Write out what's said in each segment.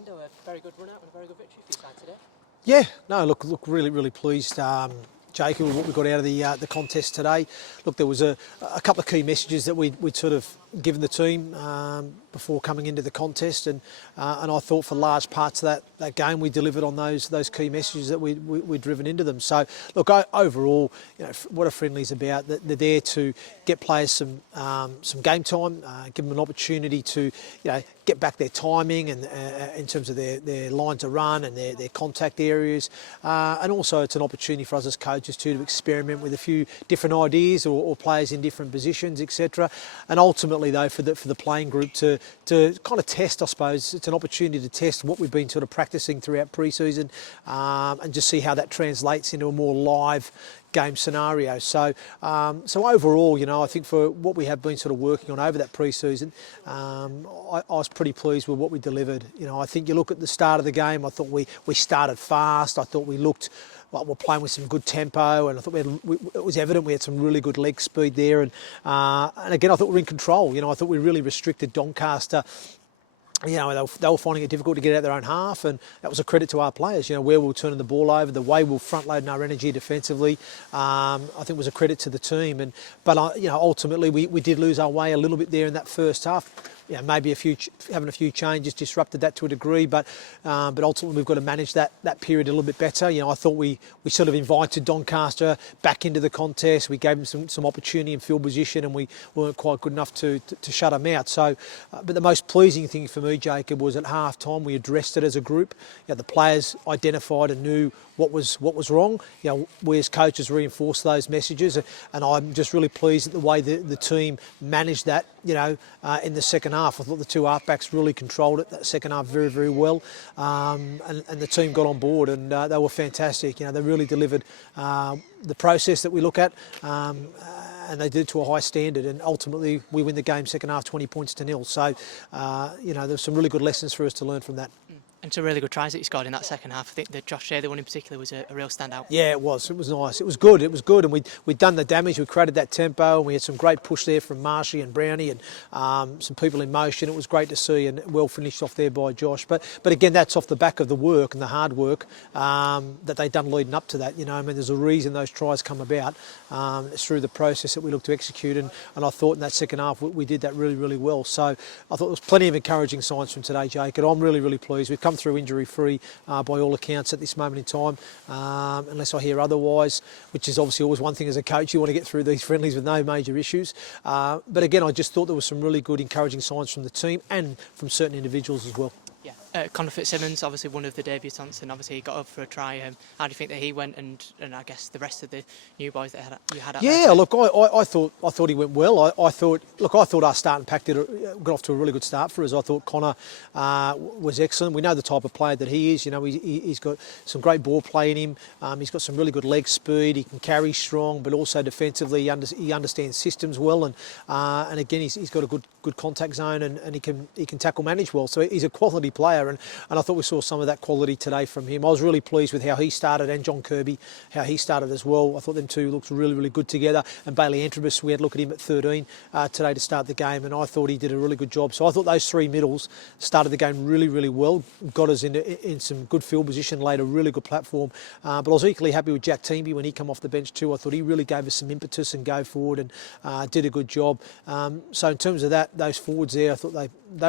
Endo, a very good run out and a very good victory for your side today. Yeah, no, look, really pleased, Jacob, with what we got out of the contest today. Look, there was a couple of key messages that we'd sort of given the team before coming into the contest, and I thought for large parts of that game we delivered on those key messages that we'd driven into them. So, look, overall, what a friendly's about. They're there to get players some game time, give them an opportunity to get back their timing and in terms of their line to run and their contact areas, and also it's an opportunity for us as coaches to experiment with a few different ideas or players in different positions, etc. And ultimately, though, for the playing group to kind of test, I suppose, it's an opportunity to test what we've been sort of practicing throughout pre-season, and just see how that translates into a more live game scenario. So overall, I think for what we have been sort of working on over that pre-season, I was pretty pleased with what we delivered. I think you look at the start of the game, I thought we started fast. I thought we looked like we're playing with some good tempo, and I thought it was evident we had some really good leg speed there. And again, I thought we were in control. I thought we really restricted Doncaster. They were finding it difficult to get out their own half, and that was a credit to our players. Where we were turning the ball over, the way we were front-loading our energy defensively, I think was a credit to the team. But ultimately we did lose our way a little bit there in that first half. Maybe having a few changes disrupted that to a degree, but ultimately we've got to manage that period a little bit better. I thought we sort of invited Doncaster back into the contest. We gave them some opportunity and field position, and we weren't quite good enough to shut them out. So, but the most pleasing thing for me, Jacob, was at half time we addressed it as a group. The players identified and knew what was wrong. We as coaches reinforced those messages, and I'm just really pleased at the way the team managed that. In the second half, I thought the two halfbacks really controlled it that second half very, very well, and the team got on board, and they were fantastic. They really delivered the process that we look at, and they did it to a high standard, and ultimately we win the game second half 20 points to 0. So there's some really good lessons for us to learn from that. And some really good tries that you scored in that second half. I think the Josh Shea, the one in particular, was a real standout. Yeah, it was. It was nice. It was good. And we'd done the damage. We created that tempo, and we had some great push there from Marshy and Brownie, and some people in motion. It was great to see, and well finished off there by Josh. But again, that's off the back of the work and the hard work that they'd done leading up to that. There's a reason those tries come about. It's through the process that we look to execute, and I thought in that second half we did that really, really well. So I thought there was plenty of encouraging signs from today, Jake, and I'm really, really pleased. We've come through injury-free by all accounts at this moment in time, unless I hear otherwise, which is obviously always one thing as a coach. You want to get through these friendlies with no major issues. But again, I just thought there were some really good encouraging signs from the team and from certain individuals as well. Yeah, Connor Fitzsimmons, obviously one of the debutants, and obviously he got up for a try. How do you think that he went, and I guess the rest of the new boys that you had out there? Yeah, look, I thought he went well. I thought our starting pack got off to a really good start for us. I thought Connor was excellent. We know the type of player that he is. He's got some great ball play in him. He's got some really good leg speed. He can carry strong, but also defensively he understands systems well, and again he's got a good contact zone, and he can tackle manage well. So he's a quality player. And I thought we saw some of that quality today from him. I was really pleased with how he started, and John Kirby, how he started as well. I thought them two looked really, really good together. And Bailey Antrobus, we had a look at him at 13 today to start the game, and I thought he did a really good job. So I thought those three middles started the game really, really well, got us in some good field position, laid a really good platform. But I was equally happy with Jack Teamby when he came off the bench too. I thought he really gave us some impetus and go forward, and did a good job. So in terms of that, those forwards there, I thought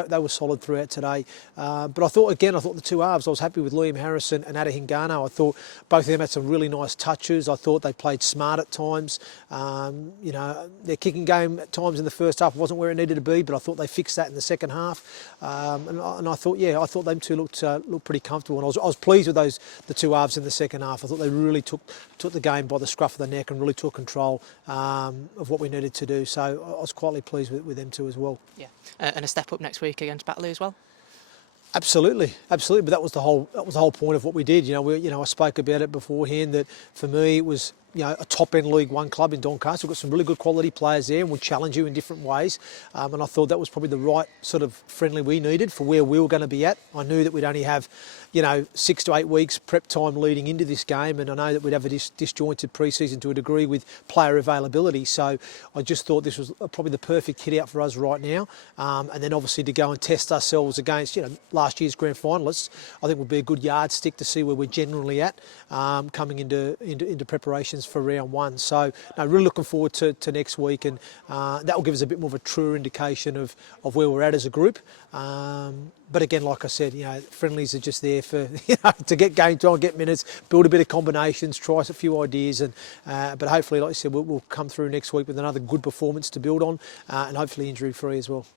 they were solid throughout today. But I thought the two halves, I was happy with Liam Harrison and Ada Hingano. I thought both of them had some really nice touches. I thought they played smart at times. Their kicking game at times in the first half wasn't where it needed to be, but I thought they fixed that in the second half. And I thought them two looked pretty comfortable. And I was pleased with the two halves in the second half. I thought they really took the game by the scruff of the neck and really took control of what we needed to do. So I was quietly pleased with them two as well. Yeah, and a step up next week against Batley as well. Absolutely. But that was the whole point of what we did. I spoke about it beforehand that for me it was a top-end League One club in Doncaster. We've got some really good quality players there and we'll challenge you in different ways. And I thought that was probably the right sort of friendly we needed for where we were going to be at. I knew that we'd only have, 6 to 8 weeks prep time leading into this game, and I know that we'd have a disjointed pre-season to a degree with player availability. So I just thought this was probably the perfect hit out for us right now. And then obviously to go and test ourselves against, last year's grand finalists, I think would be a good yardstick to see where we're generally at coming into preparations for round one. So really looking forward to next week, and that will give us a bit more of a truer indication of where we're at as a group. But again, like I said, friendlies are just there for to get game time, get minutes, build a bit of combinations, try a few ideas, and but hopefully, like I said, we'll come through next week with another good performance to build on, and hopefully injury free as well.